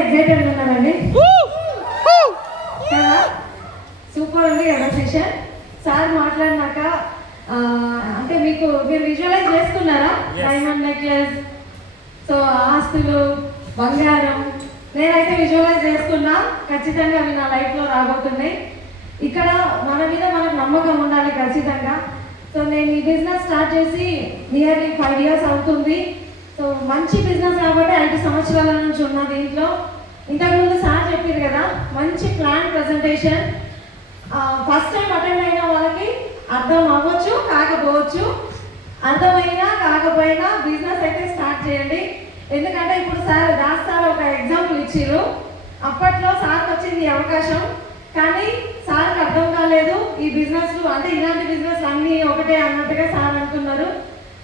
Excited ఉన్నానండి కదా. Super ఉంది కదా సెషన్. సార్ మాట్లాడినాక అంటే మీరు విజువలైజ్ చేసుకున్నారా? డైమండ్ నెక్లెస్, సో ఆస్తులు, బంగారం, నేనైతే విజువలైజ్ చేసుకున్నా. ఖచ్చితంగా అవి నా లైఫ్లో రాబోతున్నాయి. ఇక్కడ మన మీద మనకు నమ్మకం ఉండాలి ఖచ్చితంగా. సో నేను ఈ బిజినెస్ స్టార్ట్ చేసి నియర్లీ 5 years అవుతుంది. సో మంచి బిజినెస్ కాబట్టి 5 సంవత్సరాల నుంచి ఉన్న దీంట్లో. ఇంతకుముందు సార్ చెప్పారు కదా, మంచి plan presentation. First time attend అయిన వాళ్ళకి అర్థం అవ్వచ్చు, కాకపోవచ్చు. అర్థమైనా కాకపోయినా బిజినెస్ అయితే స్టార్ట్ చేయండి. ఎందుకంటే ఇప్పుడు సార్ ఒక ఎగ్జాంపుల్ ఇచ్చారు. అప్పట్లో సార్కి వచ్చింది ఈ అవకాశం, కానీ సార్కి అర్థం కాలేదు ఈ బిజినెస్ అంటే ఇలాంటి బిజినెస్ అన్నీ ఒకటే అన్నట్టుగా సార్ అంటున్నారు.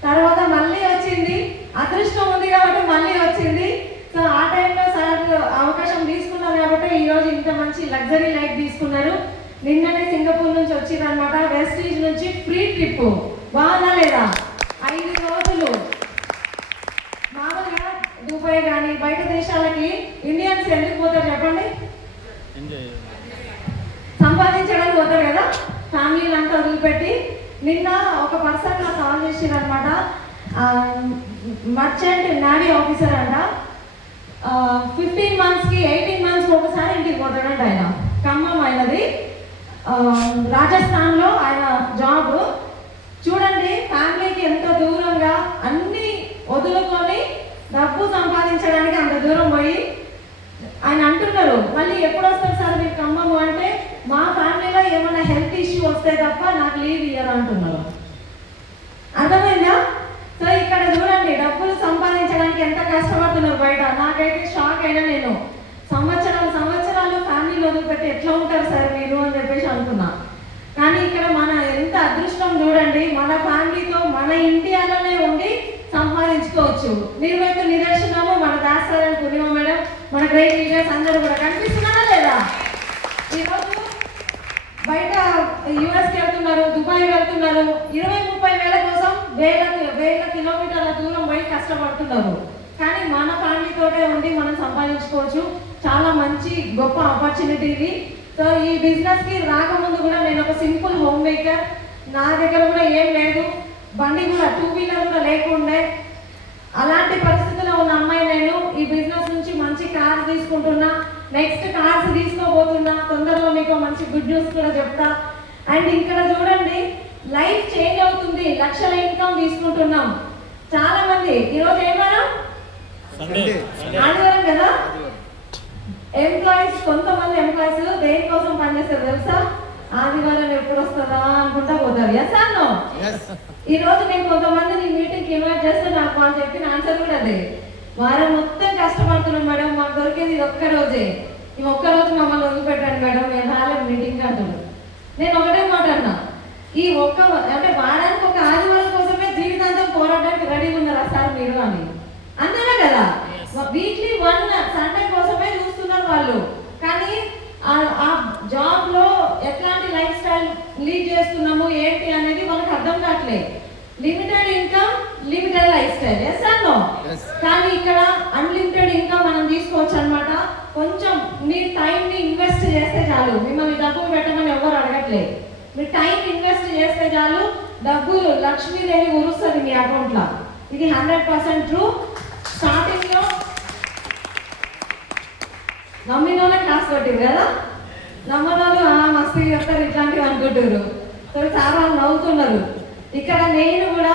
తర్వాత మళ్ళీ వచ్చింది, అదృష్టం ఉంది కాబట్టి మళ్ళీ వచ్చింది. సో ఆ టైంలో సార్ అవకాశం తీసుకున్నారు కాబట్టి ఈరోజు ఇంత మంచి లగ్జరీ లైఫ్ తీసుకున్నారు. నిన్ననే సింగపూర్ నుంచి వచ్చిందనమాట, వెస్టీజ్ నుంచి ఫ్రీ ట్రిప్. బాగా లేదా 5 రోజులు. మామూలుగా దుబాయ్ కానీ బయట దేశాలకి ఇండియన్స్ ఎందుకు పోతారు చెప్పండి? సంపాదించడానికి పోతారు కదా, ఫ్యామిలీని అంతా వదిలిపెట్టి. నిన్న ఒక పర్సన్ నాకు కాల్ చేసిరనమాట, మర్చెంట్ నేవీ ఆఫీసర్ అంట. 15 monthsకి 18 months ఒకసారి ఇంటికి పోతాడంట ఆయన. ఖమ్మం అయినది, రాజస్థాన్లో ఆయన జాబ్. చూడండి ఫ్యామిలీకి ఎంత దూరంగా అన్నీ వదులుకొని డబ్బు సంపాదించడానికి అంత దూరం పోయి ఆయన అంటున్నారు, మళ్ళీ ఎప్పుడు వస్తారు సార్ మీరు ఖమ్మము అంటే, మా ఫ్యామిలీలో ఏమైనా హెల్త్ ఇష్యూ వస్తే తప్ప నాకు లీవ్ ఇయ్యారు అంటున్నారు. అర్థమైందా? సో ఇక్కడ చూడండి డబ్బులు సంపాదించడానికి ఎంత కష్టపడుతున్నారు బయట. నాకైతే షాక్ అయినా. నేను సంవత్సరాలు ఫ్యామిలీలో వదిలిపెట్టి ఎట్లా ఉంటారు సార్ మీరు అని చెప్పేసి అనుకున్నా. కానీ ఇక్కడ మన ఎంత అదృష్టం చూడండి, మన ఫ్యామిలీతో మన ఇండియాలోనే ఉండి సంపాదించుకోవచ్చు. నిర్వైతే నిదర్శనము మన దాసారని పూర్ణిమ మేడం, మన గ్రేట్ లీడర్స్ అందరూ కూడా కనిపిస్తున్నారా లేదా? ఈరోజు బయట యుఎస్కి వెళ్తున్నారు, దుబాయ్ వెళ్తున్నారు, 20-30 వేల కోసం వేల కిలోమీటర్ల దూరం పోయి కష్టపడుతున్నారు. కానీ మన ఫ్యామిలీతోటే ఉండి మనం సంపాదించుకోవచ్చు. చాలా మంచి గొప్ప ఆపర్చునిటీ ఇది. సో ఈ బిజినెస్కి రాకముందు కూడా నేను ఒక సింపుల్ హోమ్ మేకర్. నా దగ్గర కూడా ఏం లేదు, బండి కూడా 2 wheeler కూడా లేకుండే. అలాంటి పరిస్థితుల్లో ఉన్న అమ్మాయి నేను. ఈ బిజినెస్ నుంచి మంచి కార్ తీసుకుంటున్నా, నెక్స్ట్ కార్స్ తీసుకోబోతున్నా. తొందరలో మీకు మంచి గుడ్ న్యూస్ కూడా చెప్తా. అండ్ ఇక్కడ చూడండి లైఫ్ చేంజ్ అవుతుంది. లక్షల ఇన్కమ్ తీసుకుంటున్నాం. చాలా మంది ఈరోజు ఏమన్నా ఆదివారం కదా, కొంతమంది ఎంప్లాయీస్ దేనికోసం పనిచేస్తారు తెలుసా? ఆదివారం ఎప్పుడు వస్తుందా అనుకుంటా పోతారు. Yes or no? ఈ రోజు నేను కొంతమందిని మీటింగ్కి ఇన్వైట్ చేస్తే నాకు వాళ్ళు చెప్పిన ఆన్సర్ కూడా అదే. వారం మొత్తం కష్టపడుతున్నాం మేడం, మాకు దొరికేది ఇది ఒక్కరోజే. ఈ ఒక్కరోజు మమ్మల్ని వదిలిపెట్టాను మేడం, మేము రాలేదు మీటింగ్ అంటున్నాను. నేను ఒకటే మాట అన్నా, ఈ అంటే వారానికి ఒక ఆదివారం కోసమే జీవితాంతం పోరాడడానికి రెడీగా ఉన్నారా సార్ మీరు అని. అంతేనా కదా? వీక్లీ 1 సండే కోసమే చూస్తున్నారు వాళ్ళు. కానీ ఆ జాబ్ లో ఎట్లాంటి లైఫ్ స్టైల్ లీడ్ చేస్తున్నాము ఏంటి అనేది వాళ్ళకి అర్థం కావట్లేదు. Limited income, limited life style. Yes or no? కానీ ఇక్కడ అన్లిమిటెడ్ ఇన్కమ్ మనం తీసుకోవచ్చు అనమాట. కొంచెం మీ టైంని ఇన్వెస్ట్ చేస్తే చాలు. మిమ్మల్ని డబ్బులు పెట్టమని ఎవరు అడగట్లేదు. మీ టైం ఇన్వెస్ట్ చేస్తే చాలు, డబ్బులు లక్ష్మీదేవి ఉరుస్తుంది మీ అకౌంట్లో. ఇది 100% ట్రూ. స్టార్టింగ్ లో నమ్మినోళ్ళే క్లాస్ కొట్టిరు కదా, నమ్మనోళ్ళు మస్తు చెప్తారు ఇట్లాంటివి అనుకుంటారు. సో చాలా నవ్వుతున్నారు. ఇక్కడ నేను కూడా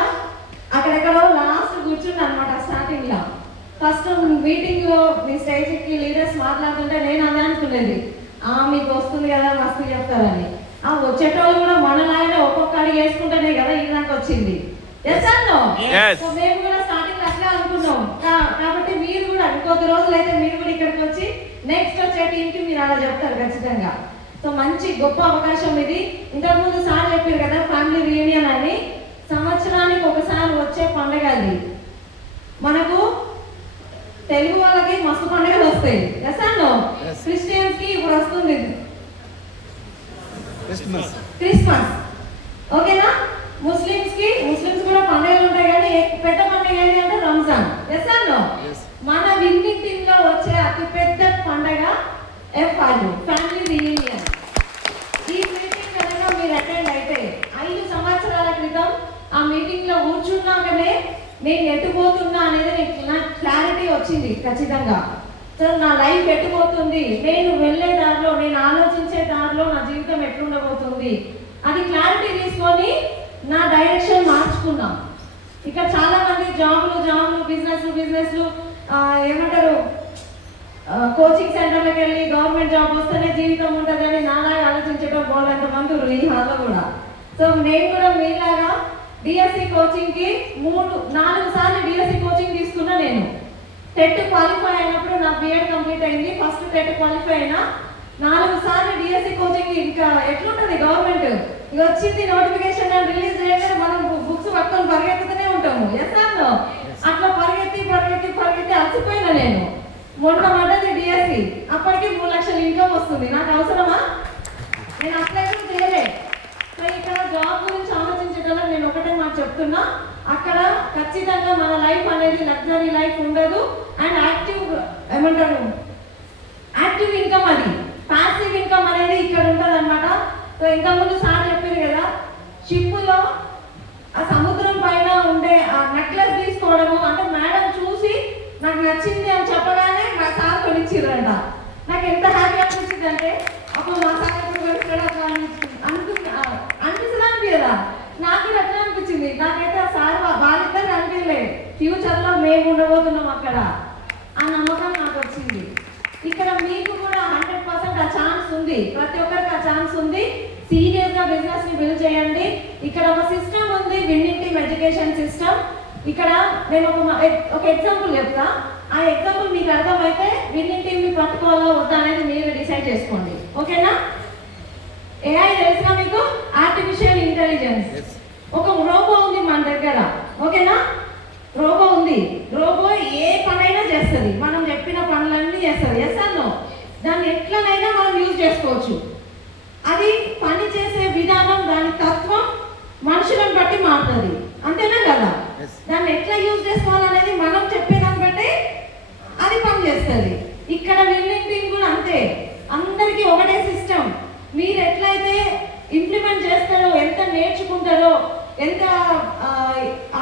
అక్కడెక్కడో లాస్ట్ కూర్చుంది అనమాట. స్టార్టింగ్ లో ఫస్ట్ మీటింగ్ మీ స్టేజ్కి లీడర్స్ మాట్లాడుతుంటే నేను అదే అనుకునేది, మీకు వస్తుంది కదా మస్తు చెప్తారని. వచ్చేటోళ్ళు కూడా మనలాగానే ఒక్కొక్క అడిగి వేసుకుంటేనే కదా ఇలాంటి వచ్చింది. మేము కూడా స్టార్టింగ్ అట్లా అనుకున్నాం. కాబట్టి మీరు కూడా ఇంకొక రోజులు అయితే మీరు కూడా ఇక్కడికి వచ్చి నెక్స్ట్ వచ్చే టీంకి మీరు అలా చెప్తారు ఖచ్చితంగా. సో మంచి గొప్ప అవకాశం ఇది. ఇంతకుముందు సార్ చెప్పారు కదా ఫ్యామిలీ రీయూనియన్ అని. సంవత్సరానికి ఒకసారి వచ్చే పండుగ అది. మనకు తెలుగు వాళ్ళకి మస్తు పండుగలు వస్తాయి. Yes or no? క్రిస్టియన్స్ కి ఇప్పుడు వస్తుంది క్రిస్మస్, ఓకేనా? ముస్లిమ్స్ కూడా పండుగలు ఉంటాయి, కానీ పెద్ద పండుగ ఏంటి అంటే రంజాన్. Yes or no? మన విన్నింగ్ టీమ్ లో వచ్చే అతి పెద్ద FRU ఫ్యామిలీ రీయూనియన్. ఈ మీటింగ్ కనుక మీరు అటెండ్ అయితే 5 సంవత్సరాల క్రితం ఆ మీటింగ్లో కూర్చున్నాకనే నేను ఎట్టుపోతున్నా అనేది నాకు క్లారిటీ వచ్చింది ఖచ్చితంగా. సో నా లైఫ్ ఎట్టుపోతుంది, నేను వెళ్ళే దారిలో, నేను ఆలోచించే దారిలో నా జీవితం ఎట్లుండబోతుంది అది క్లారిటీ తీసుకొని నా డైరెక్షన్ మార్చుకున్నాం. ఇక్కడ చాలా మంది జాబ్లు బిజినెస్లు ఏమంటారు కోచింగ్ సెంటర్లకు వెళ్ళి గవర్నమెంట్ జాబ్ వస్తేనే జీవితం ఉంటుందని నాలాగా ఆలోచించడం వాళ్ళంత మంది ఈ హాల్లో కూడా. సో నేను కూడా మీలాగా డిఎస్సి కోచింగ్కి 3-4 సార్లు డిఎస్సి కోచింగ్ తీసుకున్నా. నేను టెట్ క్వాలిఫై అయినప్పుడు నా బిఎడ్ కంప్లీట్ అయింది. ఫస్ట్ టెట్ క్వాలిఫై అయినా 4 సార్లు డిఎస్సి కోచింగ్. ఇంకా ఎట్లుంటుంది గవర్నమెంట్ ఇక వచ్చింది నోటిఫికేషన్ అని రిలీజ్ చేయగానే మనం బుక్స్ పట్టుకొని పరిగెత్తుతూనే ఉంటాము. ఎస్ఆర్లో అట్లా పరిగెత్తి అలసిపోయినా నేను. మొన్న పడ్డది డిఎస్సి, అప్పటికి 3 లక్షల ఇన్కమ్ వస్తుంది. నాకు అవసరమా? నేను అప్లై చేయలే. సో ఇక్కడ జాబ్ గురించి ఆలోచించగల నేను ఒకటే మాట చెప్తున్నా, అక్కడ ఖచ్చితంగా మన లైఫ్ అనేది లగ్జరీ లైఫ్ ఉండదు. అండ్ యాక్టివ్ ఇన్కమ్, అది ప్యాసివ్ ఇన్కమ్ అనేది ఇక్కడ ఉంటుంది అనమాట. సో ఇంతకుముందు సార్ చెప్పారు కదా, షిప్లో ఆ సముద్రం పైన ఉండే ఆ నెక్లెస్ తీసుకోవడము అంటే మేడం చూసి నాకు నచ్చింది అని చెప్పగానే మా సార్ కొనిచ్చిర్రంట. నాకు ఎంత హ్యాపీ అనిపించింది అంటే అప్పుడు మా సార్ ఎప్పుడు కొనిస్తాడు అట్లా అనిపిస్తుంది కదా. నాకు కూడా ఎట్లా అనిపించింది, నాకైతే ఆ సార్ వాళ్ళిద్దరు అనిపించలేదు. ఫ్యూచర్లో మేము ఉండబోతున్నాం అక్కడ ఆ నమ్మకం నాకు వచ్చింది. ఇక్కడ మీకు కూడా 100% ఆ ఛాన్స్ ఉంది. ప్రతి ఒక్కరికి ఆ ఛాన్స్ ఉంది. సీరియస్గా బిజినెస్ని బిల్డ్ చేయండి. ఇక్కడ ఒక సిస్టమ్ ఉంది, విన్నింగ్ టీమ్ ఎడ్యుకేషన్ సిస్టమ్. ఇక్కడ నేను ఒక ఎగ్జాంపుల్ చెప్తా. ఆ ఎగ్జాంపుల్ మీకు అర్థమైతే విన్నింగ్ టీమ్ని పట్టుకోవాలా వద్దా అనేది మీరు డిసైడ్ చేసుకోండి. ఓకేనా? ఏఐ తెలుసా మీకు? Artificial intelligence. ఒక రోబో ఉంది మన దగ్గర. ఓకేనా? రోబో ఉంది. రోబో ఏ పనైనా చేస్తుంది, మనం చెప్పిన పనులన్నీ చేస్తుంది. ఎస్ అన్నో దాన్ని ఎట్లనైనా మనం యూజ్ చేసుకోవచ్చు. అది పని చేసే విధానం, దాని తత్వం మనుషులను బట్టి మారుతుంది. అంతేనా కదా? దాన్ని ఎట్లా యూజ్ చేసుకోవాలనేది మనం చెప్పేదాన్ని బట్టి అది పని చేస్తుంది. ఇక్కడ విన్నింగ్ టీమ్ కూడా అంతే. అందరికీ ఒకటే సిస్టమ్. మీరు ఎట్లయితే ఇంప్లిమెంట్ చేస్తారో, ఎంత నేర్చుకుంటారో, ఎంత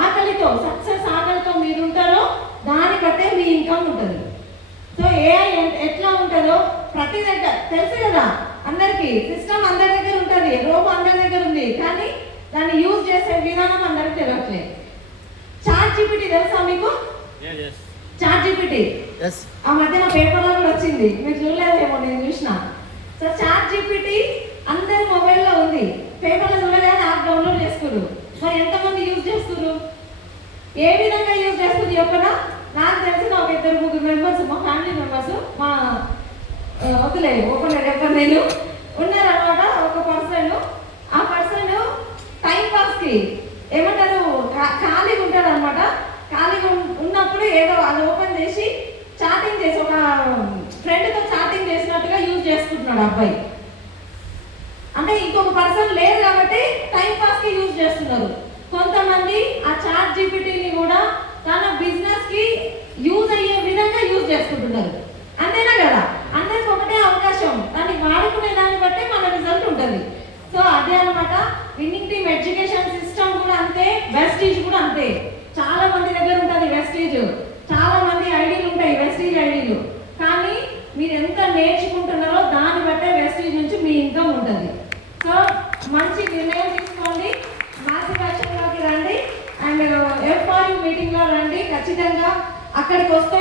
ఆకలితో సక్సెస్ ఆకలితో మీరు ఉంటారో దాన్ని బట్టే మీ ఇన్కమ్ ఉంటుంది. సో ఏఐ ఎట్లా ఉంటుందో ప్రతి దగ్గర తెలుసు కదా అందరికీ. సిస్టమ్ అందరి దగ్గర ఉంటుంది, రోబో అందరి దగ్గర ఉంది, కానీ దాన్ని యూజ్ చేసే విధానం అందరికి తెలియట్లేదు. చాట్ జీపీటీ తెలుసా మీకు? చాట్ జీపీటీ ఆ మధ్యన పేపర్లో కూడా వచ్చింది, మీరు చూడలేదేమో, నేను చూసిన. సో చాట్ జీపీటీ అందరి మొబైల్లో ఉంది. పేపర్లో చూడగానే యాప్ డౌన్లోడ్ చేసుకున్నారు. మరి ఎంతమంది యూజ్ చేస్తున్నారు? ఏ విధంగా యూజ్ చేస్తుంది చెప్పనా? నాకు తెలిసిన ఒక 2-3 మెంబర్స్, మా ఫ్యామిలీ మెంబర్స్, మా వదిలే ఓపెన్ చెప్పాను నేను, ఉన్నారనమాట. ఒక పర్సన్, ఆ పర్సన్ టైం పాస్కి ఏమంటారు ఖాళీగా ఉంటాడు అనమాట. ఖాళీగా ఉన్నప్పుడు ఏదో అది ఓపెన్ చేసి చాటింగ్ చేసి ఒక ఫ్రెండ్తో చాటింగ్ చేసినట్టుగా యూజ్ చేసుకుంటున్నాడు అబ్బాయి. అంటే ఇంకొక పర్సన్ లేరు కాబట్టి టైం పాస్కి యూజ్ చేస్తున్నారు. కొంతమంది ఆ చాట్ జీపీటీని కూడా తన బిజినెస్కి యూజ్ అయ్యే విధంగా యూజ్ చేసుకుంటున్నారు. అంతేనా కదా? అందరికి ఒకటే అవకాశం, దాన్ని వాడుకునే దాన్ని బట్టి మన రిజల్ట్ ఉంటుంది. సో అదే అనమాట విన్నింగ్ టీమ్ ఎడ్యుకేషన్ సిస్టమ్ కూడా అంతే, వెస్టీజ్ కూడా అంతే. చాలా మంది దగ్గర ఉంటుంది వెస్టీజ్, చాలా మంది ఐడీలు ఉంటాయి వెస్టీజ్ ఐడీలు, కానీ మీరు ఎంత నేర్చుకుంటున్నారో దాన్ని బట్టే వెస్టీజ్ నుంచి మీ ఇన్కమ్ ఉంటుంది. సో మంచి నిర్ణయం తీసుకోండి, మాసివ్ యాక్షన్లోకి రండి. అండ్ FRU మీటింగ్లో రండి. ఖచ్చితంగా అక్కడికి వస్తే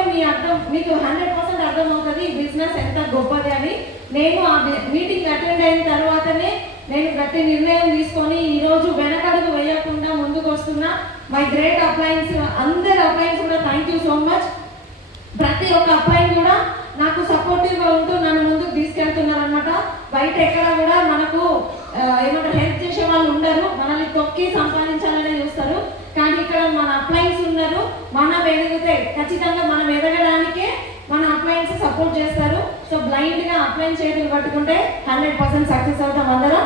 మీకు 100% అర్థమవుతుంది ఈ బిజినెస్ ఎంత గొప్పది అని. నేను ఆ మీటింగ్ అటెండ్ అయిన తర్వాతనే నేను గట్టి నిర్ణయం తీసుకొని ఈరోజు వెనకడుగు వేయకుండా ముందుకు వస్తున్నా. మై గ్రేట్ అప్లయన్స్, అందరి అప్లయన్స్ కూడా థ్యాంక్ యూ సో మచ్. ప్రతి ఒక్క అప్లయన్ కూడా నాకు సపోర్టివ్గా ఉంటూ నన్ను ముందుకు తీసుకెళ్తున్నారు అనమాట. బయట ఎక్కడ కూడా మనకు ఏమంటారు హెల్ప్ చేసే వాళ్ళు ఉండరు, మనల్ని తొక్కి సంపాదించాలనే చూస్తారు. కానీ ఇక్కడ మన అప్లయన్స్ ఉన్నారు. మనం ఎదిగితే ఖచ్చితంగా మనం ఎదగడానికే మన అప్లయన్స్ సపోర్ట్ చేస్తారు. సో బ్లైండ్గా అప్లయన్స్ చేతులు పట్టుకుంటే 100% సక్సెస్ అవుతాం అందరం.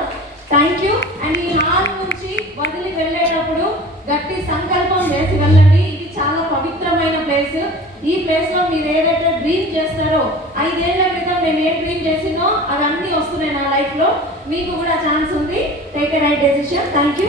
Thank you. అండ్ ఈ హాల్ నుంచి వదిలి వెళ్ళేటప్పుడు గట్టి సంకల్పం చేసి వెళ్ళండి. ఇది చాలా పవిత్రమైన ప్లేస్. ఈ ప్లేస్లో మీరు ఏదైతే డ్రీమ్ చేస్తారో, 5 ఏళ్ల క్రితం నేను ఏం డ్రీమ్ చేస్తాను అవన్నీ వస్తున్నాయి నా లైఫ్లో. మీకు కూడా ఛాన్స్ ఉంది. Take a right decision. Thank you.